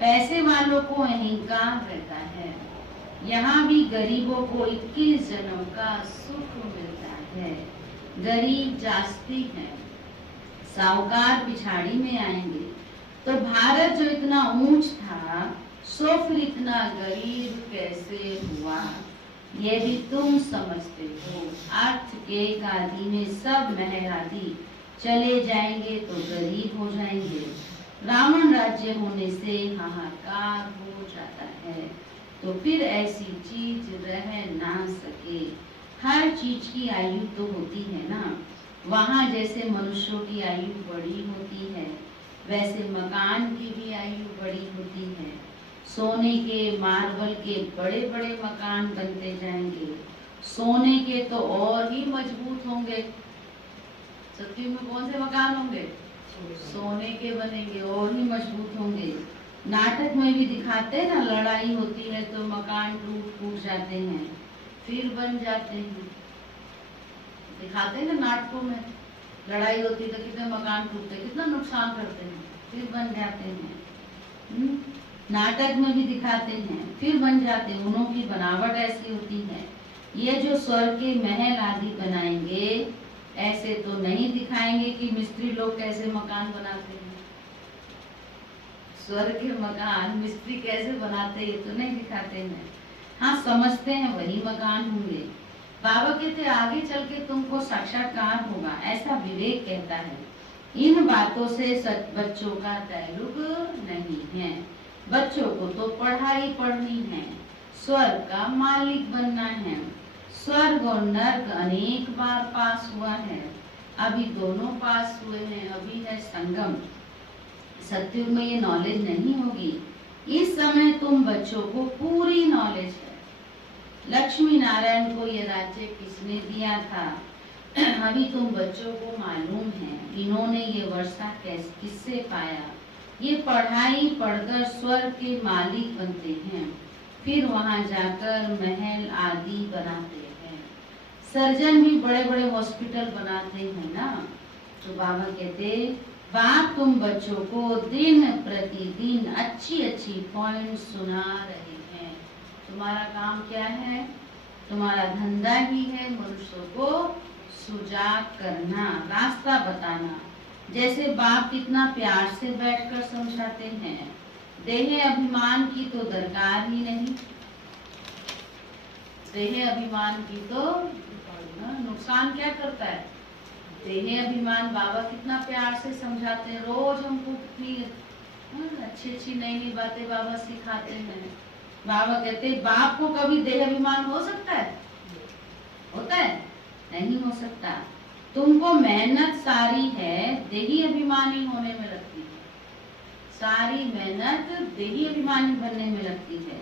पैसे वालों को अहंकार रहता है, यहाँ भी गरीबों को 21 जन्म का सुख मिलता है। गरीब जास्ती है, साहूकार पिछाड़ी में आएंगे। तो भारत जो इतना ऊंच था, सो फिर इतना गरीब कैसे हुआ, ये भी तुम समझते हो। अर्थ के आदि में सब महरादी चले जाएंगे तो गरीब हो जाएंगे। रावण राज्य होने से हाहाकार हो जाता है, तो फिर ऐसी चीज रह ना सके। हर चीज की आयु तो होती है ना, वहाँ जैसे मनुष्यों की आयु बड़ी होती है, वैसे मकान की भी आयु बड़ी होती है। सोने के मार्बल के बड़े बड़े मकान बनते जाएंगे। सोने के तो और ही मजबूत होंगे। सत्युग में कौन से मकान होंगे? सोने के बनेंगे और ही मजबूत होंगे। नाटक में भी दिखाते हैं ना, लड़ाई होती है तो मकान टूट फूट जाते हैं फिर बन जाते हैं। दिखाते हैं ना नाटकों में, लड़ाई होती है तो कितने मकान टूटते हैं, कितना नुकसान करते हैं, फिर बन जाते हैं। नाटक में भी दिखाते हैं फिर बन जाते हैं। उन्हों की बनावट ऐसी होती है। ये जो स्वर्ग के महल आदि बनाएंगे, ऐसे तो नहीं दिखाएंगे कि मिस्त्री लोग कैसे मकान बनाते हैं। स्वर्ग के मकान मिस्त्री कैसे बनाते हैं ये तो नहीं दिखाते हैं। हाँ, समझते हैं वही मकान होंगे। बाबा कहते आगे चल के तुमको साक्षात्कार होगा, ऐसा विवेक कहता है। इन बातों से बच्चों का ताल्लुक नहीं है। बच्चों को तो पढ़ाई पढ़नी है, स्वर्ग का मालिक बनना है। स्वर्ग और नर्क अनेक बार पास हुआ है, अभी दोनों पास हुए हैं, अभी है संगम। सत्युग में ये नॉलेज नहीं होगी। इस समय तुम बच्चों को पूरी नॉलेज है। लक्ष्मी नारायण को ये राज्य किसने दिया था, अभी तुम बच्चों को मालूम है। इन्होंने ये वर्षा किससे पाया। ये पढ़ाई पढ़कर स्वर्ग के मालिक बनते हैं, फिर वहां जाकर महल आदि बनाते हैं। सर्जन भी बड़े बड़े हॉस्पिटल बनाते हैं ना। तो बाबा कहते बाप तुम बच्चों को दिन प्रतिदिन अच्छी अच्छी पॉइंट सुना रहे हैं। तुम्हारा काम क्या है? तुम्हारा धंधा ही है मनुष्यों को सुजाग करना, रास्ता बताना। जैसे बाप कितना प्यार से बैठकर समझाते हैं। देह अभिमान की तो दरकार ही नहीं। देह अभिमान की तो नुकसान क्या करता है? देह अभिमान बाबा कितना प्यार से समझाते हैं। रोज हमको कितनी अच्छी अच्छी नई नई बातें बाबा सिखाते हैं। बाबा कहते बाप को कभी देह अभिमान हो सकता है? होता है? नहीं हो सकता। तुमको मेहनत सारी है देही अभिमानी होने में लगती है। सारी मेहनत देही अभिमानी बनने में लगती है।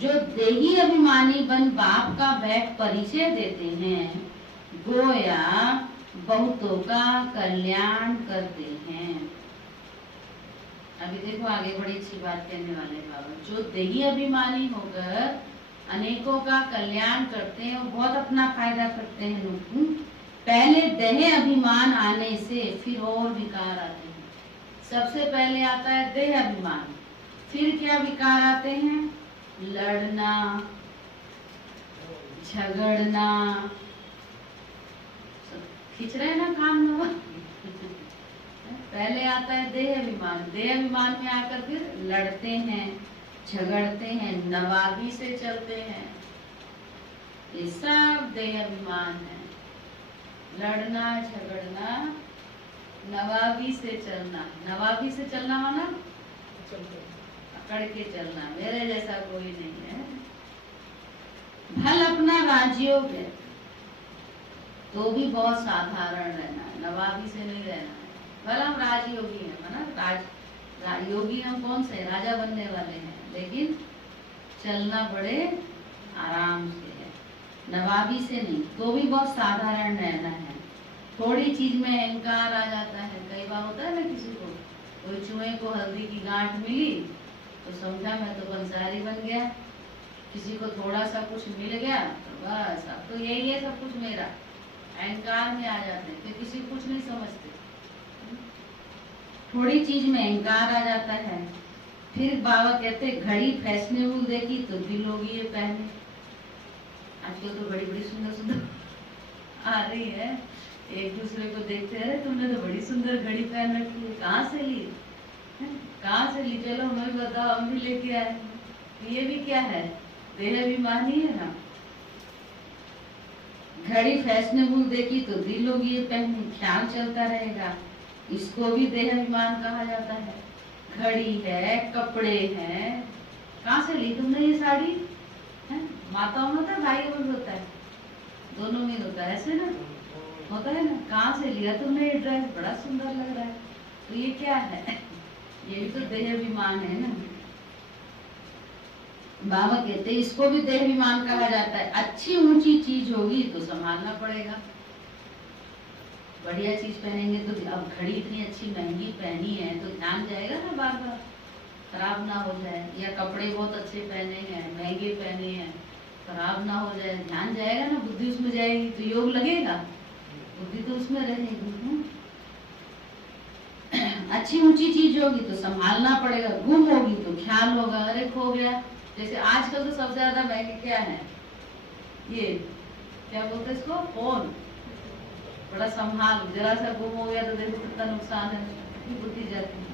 जो देही अभिमानी बन बाप का बैठ परिचय देते हैं, गोया बहुतों का कल्याण करते हैं। अभी देखो आगे बड़ी अच्छी बात कहने वाले बाबा। जो देही अभिमानी होकर अनेकों का कल्याण करते हैं और बहुत अपना फायदा करते हैं लोग। पहले देह अभिमान आने से फिर और विकार आते हैं। सबसे पहले आता है देह अभिमान, फिर क्या विकार आते हैं? लड़ना, झगड़ना, खींच रहे ना काम में। पहले आता है देह अभिमान, देह अभिमान में आकर फिर लड़ते हैं, झगड़ते हैं, नवाबी से चलते हैं। ये सब देह अभिमान है। लड़ना, झगड़ना, नवाबी से चलना। नवाबी से चलना माना पकड़ के चलना, मेरे जैसा कोई नहीं है। भल अपना राजयोग है तो भी बहुत साधारण रहना है, नवाबी से नहीं रहना है। भले हम राजयोगी हैं, माना योगी हम कौन से? राजा बनने वाले हैं, लेकिन चलना बड़े आराम से है, नवाबी से नहीं। तो भी बहुत साधारण रहना है। थोड़ी चीज में अहंकार आ जाता है। कई बार होता है ना, किसी को कोई चूहे को हल्दी की गांठ मिली तो समझा मैं तो पंसारी बन गया। किसी को थोड़ा सा कुछ मिल गया तो बस अब तो यही है सब कुछ मेरा। अहंकार में आ जाते हैं, तो किसी को कुछ नहीं समझते। थोड़ी चीज में अहंकार आ जाता है। फिर बाबा कहते घड़ी फैशनेबल देखी तो दिल होगी ये पहने। आजकल तो बड़ी बड़ी सुंदर सुंदर आ रही है, एक दूसरे को देखते हैं, तुमने तो बड़ी सुंदर घड़ी पहन रखी है, कहाँ से ली? कहाँ से ली? चलो हमें बताओ, हम भी लेके आए। ये भी क्या है? देह अभिमानी है ना। घड़ी फैशनेबल देखी तो दिल होगी ये पहनी, ख्याल चलता रहेगा, इसको भी देह अभिमान कहा जाता है। घड़ी है, कपड़े हैं, कहाँ से ली तुमने ये साड़ी? माताओं में होता है, भाइयों में होता है, दोनों में होता है, ऐसे ना होता है ना। कहाँ से लिया तुमने ये ड्रेस? बड़ा सुंदर लग रहा है। तो ये क्या है? ये भी तो देह अभिमान है ना। बाबा कहते हैं इसको भी देहाभिमान कहा जाता है। अच्छी ऊंची चीज होगी तो संभालना पड़ेगा। बढ़िया चीज पहनेंगे तो, अब घड़ी इतनी अच्छी महंगी पहनी है तो ध्यान जाएगा ना बार बार, खराब ना हो जाए। या कपड़े बहुत अच्छे पहने हैं, महंगे पहने हैं, खराब ना हो जाए, ध्यान जाएगा ना, बुद्धि उसमें जाएगी तो योग लगेगा, बुद्धि तो उसमें रहेगी। अच्छी ऊंची चीज होगी तो संभालना पड़ेगा, गुम होगी तो ख्याल होगा, अरे खो गया। जैसे आजकल तो सबसे ज्यादा महंगे क्या है, ये क्या बोलते हैं इसको, फोन। बड़ा संभाल, जरा सा गुम हो गया तो देखो कितना नुकसान है, कितनी बुद्धि जाती है।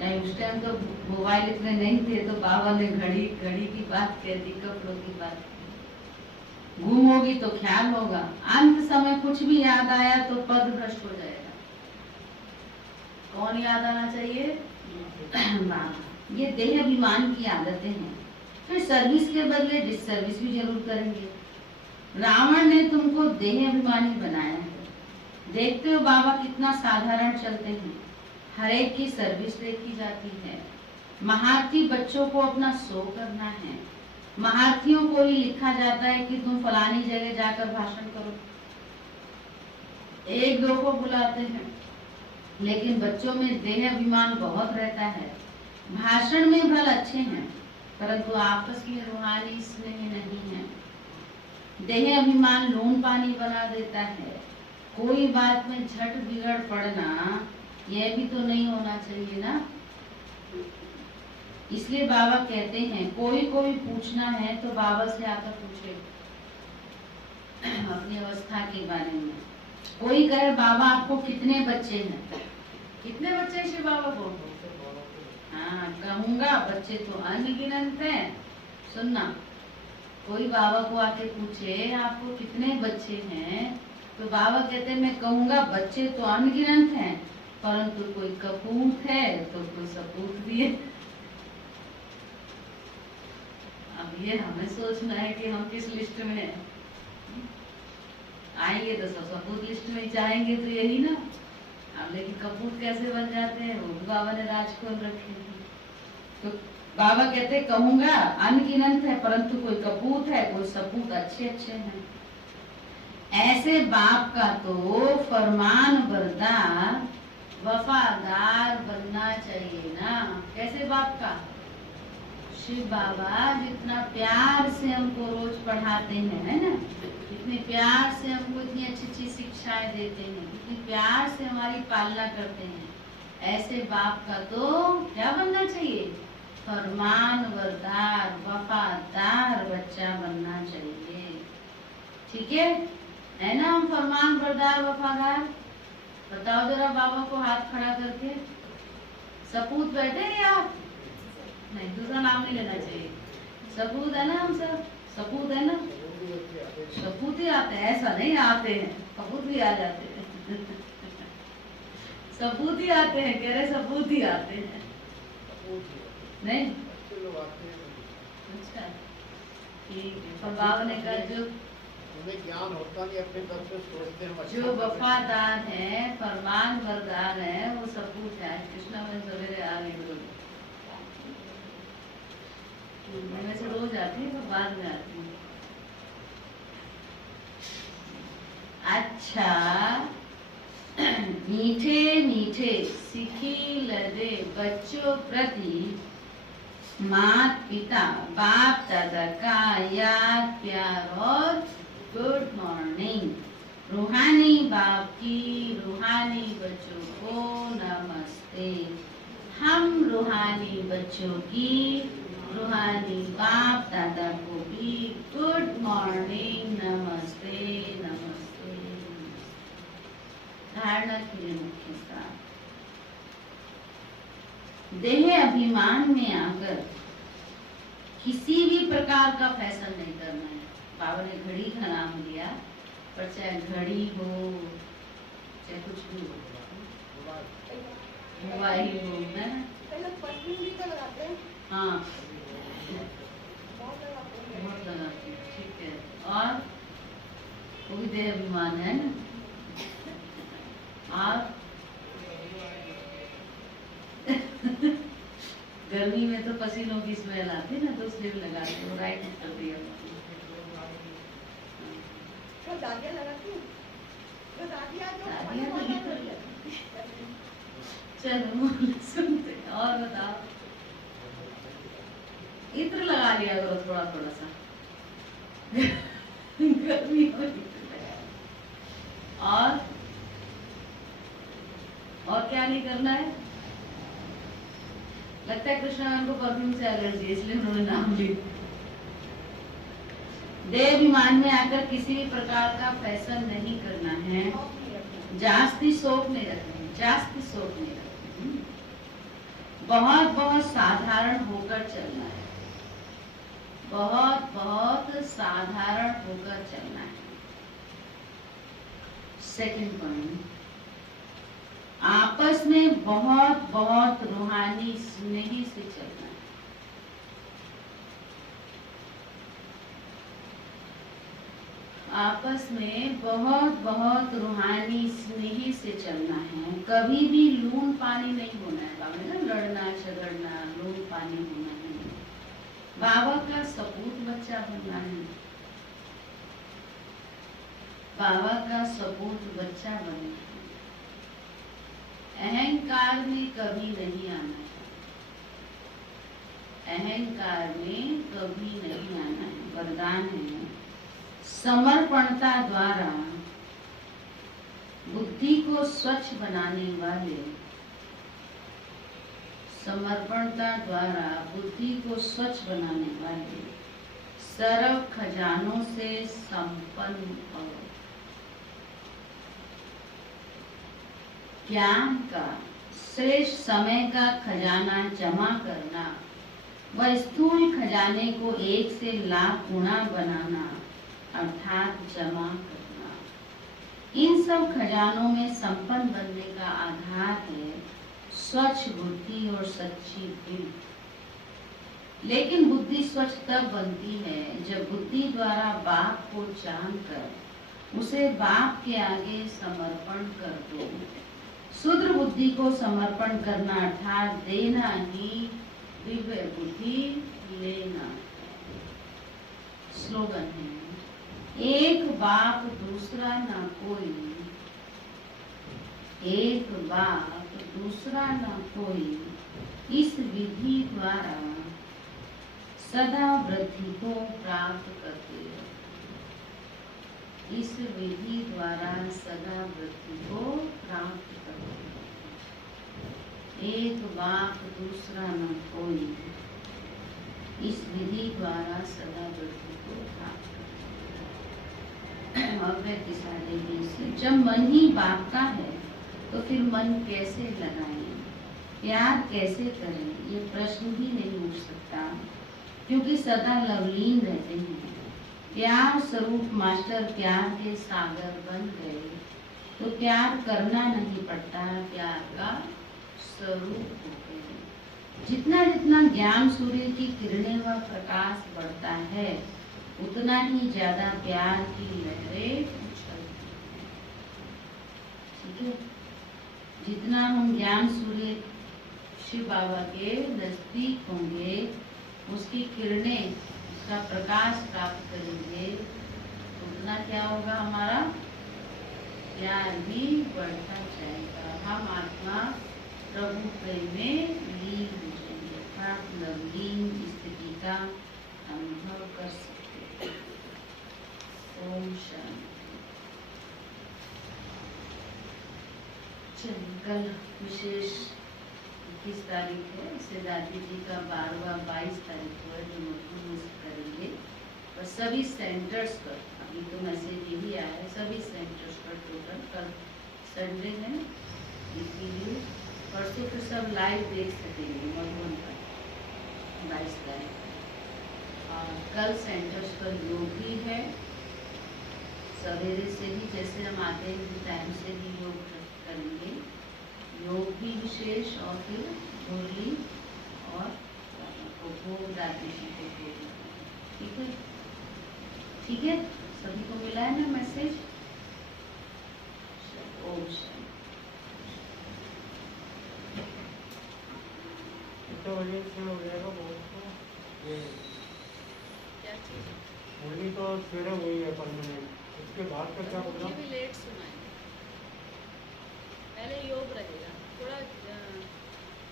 नहीं, उस टाइम तो मोबाइल इतने नहीं थे तो बाबा ने घड़ी की बात कह दी, कपड़ों की बात कह दी। गुम होगी तो ख्याल होगा, अंत समय कुछ भी याद आया तो पद भ्रष्ट हो जाएगा। कौन याद आना चाहिए? बाबा। ये देह अभिमान की आदतें हैं। फिर सर्विस के बदले डिससर्विस भी जरूर करेंगे। रावण ने तुमको देह अभिमानी बनाया है। देखते हो बाबा कितना साधारण चलते हैं, हर एक की सर्विस देखी जाती है। महारथी बच्चों को अपना शो करना है। महारथियों को ही लिखा जाता है कि तुम फलानी जगह जाकर भाषण करो, एक दो को बुलाते हैं, लेकिन बच्चों में देह अभिमान बहुत रहता है। भाषण में भल अच्छे हैं परंतु आपस में रूहानी स्नेह नहीं है। देह अभिमान लून पानी बना देता है। कोई बात में झट बिगड़ पड़ना यह भी तो नहीं होना चाहिए ना। इसलिए बाबा कहते हैं कोई पूछना है तो बाबा से आकर पूछे अपनी अवस्था के बारे में। कोई कहे बाबा आपको कितने बच्चे हैं, कितने बच्चे हैं शिव बाबा को? हाँ, कहूंगा बच्चे तो अनगिनत हैं। सुनना, कोई बाबा को आके पूछे आपको कितने बच्चे हैं तो बाबा कहते हैं मैं कहूंगा बच्चे तो अनगिनत हैं परंतु कोई कपूत है तो कोई सपूत भी है। अब ये हमें सोचना है कि हम किस लिस्ट में हैं। आएंगे तो सब सपूत लिस्ट में जाएंगे तो यही ना। अब लेकिन कपूत कैसे बन जाते हैं, वो भी बाबा ने राज खोल रखे हैं। तो बाबा कहते कहूंगा अनगिनत है परंतु कोई कपूत है, कोई सपूत अच्छे अच्छे हैं। ऐसे बाप का तो फरमान बरदार वफादार बनना चाहिए ना। कैसे बाप का? शिव बाबा जितना प्यार से हमको रोज पढ़ाते हैं, है ना, इतने प्यार से हमको इतनी अच्छी अच्छी शिक्षाएं देते हैं, इतनी प्यार से हमारी पालना करते हैं, ऐसे बाप का तो क्या बनना चाहिए? फरमान बरदार वफादार बच्चा बनना चाहिए। ठीक है ना? हम फरमान बरदार वफादार। बताओ जरा बाबा को हाथ खड़ा करके, सपूत बैठे हैं आप? नहीं, दूसरा नाम नहीं लेना चाहिए। सपूत है ना, हम सब सपूत है ना, सपूत ही आते हैं, ऐसा नहीं आते हैं, सपूत भी आ जाते हैं। सपूत ही आते हैं, कह रहे सपूत ही आते हैं। नहीं अच्छा, ठीक है। पर बाबा ने कहा जो ज्ञान होता नहीं अपने तब से सोचते हैं जो वफादार है, फरमान बरदार है, वो सपूत है। कृष्णा में सवेरे आ गई, मैं वैसे रोज आती हूँ, बाद में आती हूँ। अच्छा, मीठे मीठे सिखी लदे बच्चों प्रति मात पिता बाप दादा का याद प्यार और गुड मॉर्निंग। रूहानी बाप की रूहानी बच्चों को नमस्ते। हम रूहानी बच्चों की रूहानी बाप दादा को भी गुड मॉर्निंग, नमस्ते नमस्ते। धारणा के लिए मुख्य सार, देह अभिमान में आकर किसी भी प्रकार का फैशन नहीं करना है। बाबा ने घड़ी का नाम दिया, पर चाहे घड़ी हो चाहे कुछ भी हो, मोबाइल हो, है हाँ बहुत लगाती हूँ, ठीक है। और वो भी देह अभिमान है ना। और गर्मी में तो पसीनों की स्मेल आती है ना, तो इसलिए भी लगाते हो। राइट कर दिया। तो दादियाँ लगाती हैं? तो दादियाँ जो दादियाँ तो बड़ी इत्र वाला- लगाती हैं। चलो सुनते हैं, और बताओ। इत्र लगा लिया करो थोड़ा थोड़ा सा। गर्मी हो इत्र लगा। और क्या नहीं करना है? लगता है कृष्णा मैम को परफ्यूम से एलर्जी है, इसलिए उन्होंने नाम लिया। देहाभिमान में आकर किसी भी प्रकार का फैशन नहीं करना है। शौक नहीं रखना। जास्ती शौक नहीं रखनी, जास्ती शौक नहीं रखनी। बहुत बहुत साधारण होकर चलना है, बहुत बहुत साधारण होकर चलना है। सेकंड पॉइंट, आपस में बहुत बहुत रूहानी स्नेही से चलना है। आपस में बहुत बहुत रूहानी स्नेही से चलना है। कभी भी लून पानी नहीं होना है बाबा ना, लड़ना झगड़ना, लून पानी होना नहीं। बाबा का सपूत बच्चा बनना है, बाबा का सपूत बच्चा बनना है। अहंकार में कभी नहीं आना है, अहंकार में कभी नहीं आना है। वरदान है, समर्पणता द्वारा बुद्धि को स्वच्छ बनाने वाले, समर्पणता द्वारा बुद्धि को स्वच्छ बनाने वाले सर्व खजानों से संपन्न और ज्ञान का श्रेष्ठ समय का खजाना जमा करना व स्थूल खजाने को 1 से लाख गुना बनाना अर्थात जमा करना। इन सब खजानों में संपन्न बनने का आधार है स्वच्छ बुद्धि और सच्ची दिल। लेकिन बुद्धि स्वच्छ तब बनती है जब बुद्धि द्वारा बाप को जानकर उसे बाप के आगे समर्पण कर दो। शुद्र बुद्धि को समर्पण करना अर्थात देना ही दिव्य बुद्धि लेना है। स्लोगन है, एक बाप दूसरा ना कोई, एक बाप दूसरा ना कोई। इस विधि द्वारा सदा वृद्धि को प्राप्त करते रहो। इस विधि द्वारा सदा वृद्धि को प्राप्त करते रहो। एक बाप दूसरा न कोई, इस विधि द्वारा सदा वृद्धि को प्राप्त करते रहो। अव्यक्त साधे से जब मन ही बाप का है तो फिर मन कैसे लगाएं, प्यार कैसे करें, ये प्रश्न भी नहीं उठ सकता, क्योंकि सदा लवलीन रहते हैं। प्यार स्वरूप मास्टर प्यार के सागर बन गए तो प्यार करना नहीं पड़ता, प्यार का स्वरूप हो गए। जितना जितना ज्ञान सूर्य की किरणें व प्रकाश बढ़ता है उतना ही ज्यादा प्यार की लहरें उछलती हैं। ठीक है, जितना हम ज्ञान सूर्य शिव बाबा के नजदीक होंगे, उसकी किरणें, उसका प्रकाश प्राप्त करेंगे, उतना क्या होगा, हमारा प्यार भी बढ़ता जाएगा। हम आत्मा प्रभु प्रेम में लीन हो जाएंगे, अर्थात लवलीन स्थिति का अनुभव कर सकते हैं। ओम शांति। चलिए, कल विशेष 21 तारीख है, इसे दादी जी का 22 तारीख को है, जो मधुर करेंगे। और सभी सेंटर्स पर, अभी तो मैसेज यही आया है, सभी सेंटर्स पर टोटल कल संडे है, इसीलिए परसों फिर सब लाइव देख सकेंगे मधुबन पर 22 तारीख। और कल सेंटर्स पर योग भी है, सवेरे से ही, जैसे हम आते हैं टाइम से ही योग करेंगे, योग भी विशेष, और फिर मुरली और भोग दादी जी को भोग। ठीक है, ठीक है, सभी को मिला है ना मैसेज? ओम शांति। तो बजे से हो जाएगा बहुत तो ये क्या चीज़? मुरली तो सवेरे हुई है परमानेंट, उसके बाद का क्या मुझे प्रोग्राम? भी लेट सुनाए। पहले योग रहेगा थोड़ा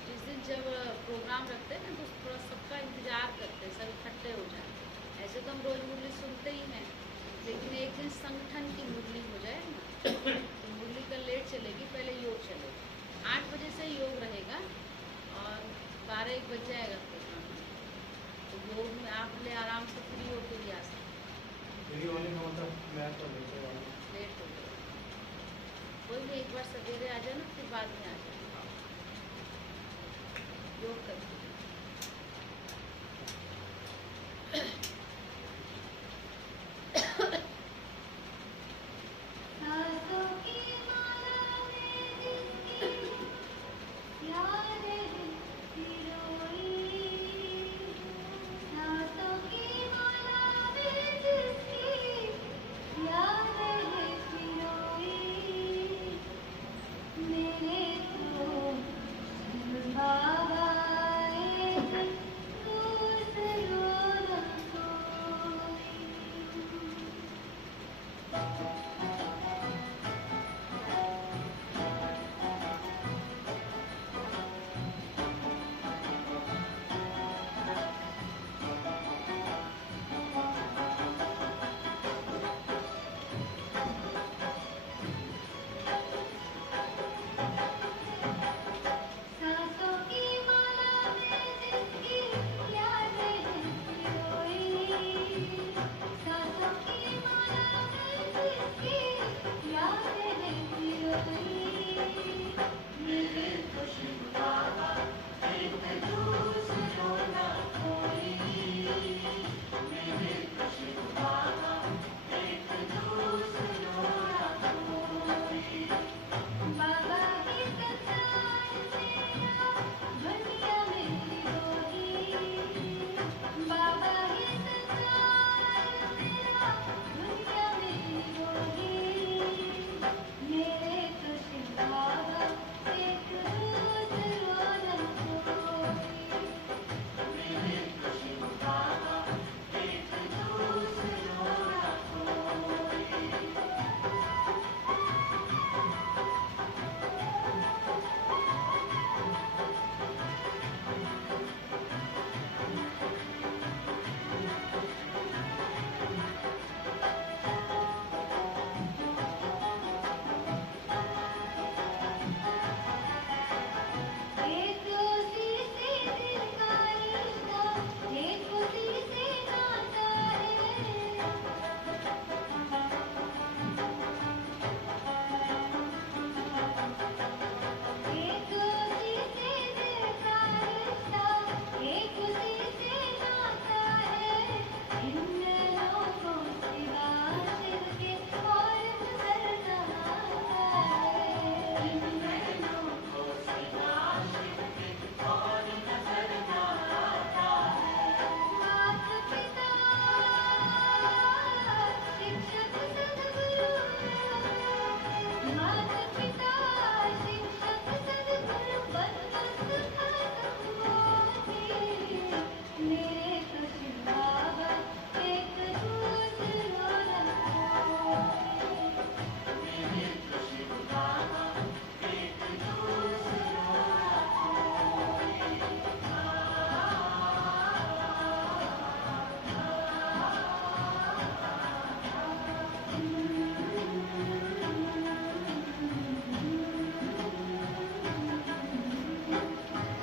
जिस दिन जब प्रोग्राम रखते हैं ना तो थोड़ा सबका इंतजार करते हैं, सब इकट्ठे हो जाए। ऐसे तो हम रोज मुरली सुनते ही हैं, लेकिन एक दिन संगठन की मुरली हो जाए ना तो मुरली का लेट चलेगी, पहले योग चलेगा। 8 बजे से योग रहेगा और 12-1 बज जाएगा प्रोग्राम। तो योग में आप ले आराम से फ्री होकर भी आ सकते मेरी वाली का मतलब मैं तो लेते वाला हूँ। हैं, लेट हो जाएगा। कोई नहीं, एक बार सवेरे आ जाना फिर बाद में आ जाना योग करके।